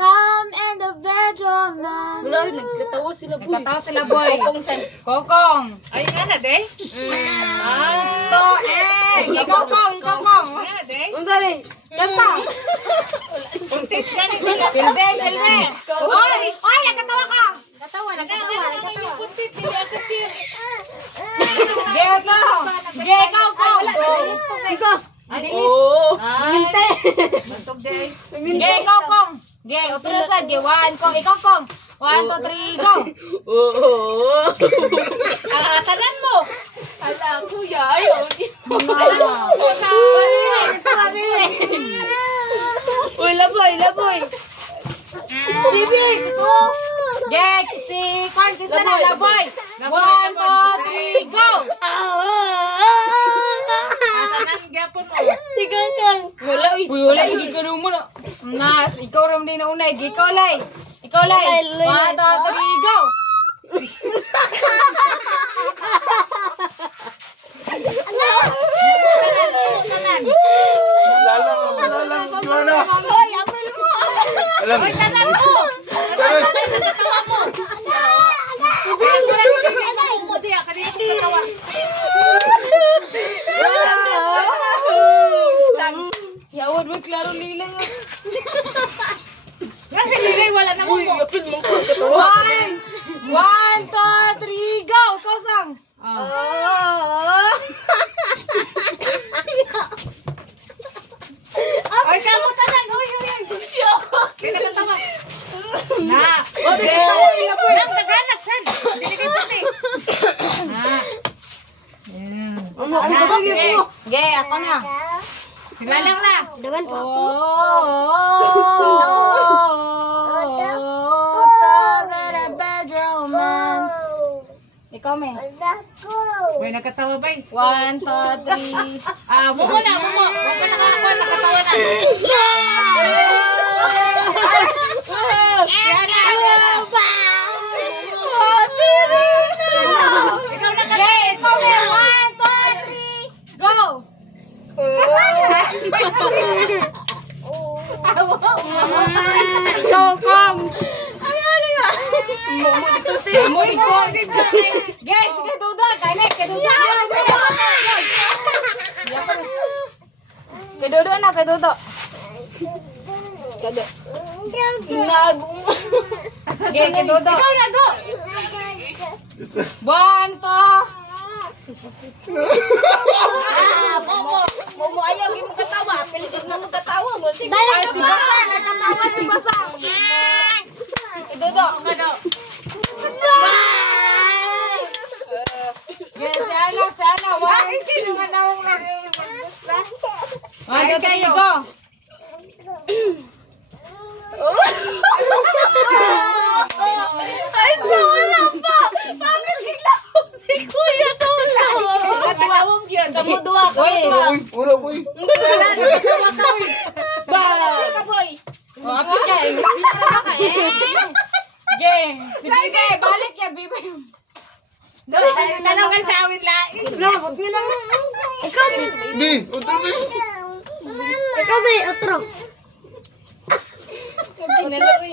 Come in the bedroom now. Wala, nagkatawa sila boy. Nagkatawa sila boy. Kokong. Ay, nga na, de? To, Ikokong. Nga, de? Ang dali. Kanta. Puntit ka ni Dila. Pilde. Oy, nagkatawa ka. Nagkatawa. Yung puntit, hindi ako siya. Gekong. Ikaw. Oo. Minte. Bantog, de. Gekong. Ge, opera sa ge. 1, kong. Ikokong. 1, 2, 3, go. Oo. Tanan mo. Ala, kuya. Ayaw. Uy, laboy. Bibi. Ge, si Kwan, kisa na laboy. 1, 2, 3, go. Tanan, gyapon mo. Wala, hindi ka rin mo na. Nas, ikaw rin din na unay. Ikaw lay. 1, 2, 3, go. Tanan. Lalang. Joanna. Alam. Oy, tanan mo. Tanan mo, nagkatawa mo. Ay, mo diya, kanina ko katawa. Yawad mo, klaro lilang. Kasi nilay, wala na mo. Uy, yapin mo ko. Katawa. 1, 2, 3, go. Ikaw sang. Oy, kamo tanan. Oy. Kaya nagkatawa. Na. Nang naganasan. Hindi kay puti. Ang kabagay ko. Ge, ako na. Sila lang na. Ikaw, me. Uy, nagkatawa ba? 1, 2, 3. Mumo na. Mumo ka nakakakuha, nakatawa na. Siya na. Ikaw na Ge, ikaw, me. 1, 2, 3. Go. Ikaw, Kong. Amo di ko. Guys, sige duda, kailan ke duda. Ke duda na, ke duda. Kado. Nagum. Ge, ke duda. Ikaw na, go. 1, 2. Momo ayaw gimo katawa. Piligid mo katawa mo. Sige. Ay, si Basa, nakatawa si Basa. Ke duda. Ge, sana. Bakit kinunganawang lang eh. 1, 2, 3, go. Ay, wala pa. Bakit bigla ko si Kuya Dola? Kinunganawang yun. Kamu dua, kamu dua. Uy, wala boy. Wala na nagtawa ka, uy. Ka, boy. Oh, apa ka? Bibira ba ka? Ge, si Bibi, balik ya, Bibi. Tanong ka sa amin lain. Wag mo na. Ikaw, Bi, utro bi. ikaw, be, otro. Pinalawi.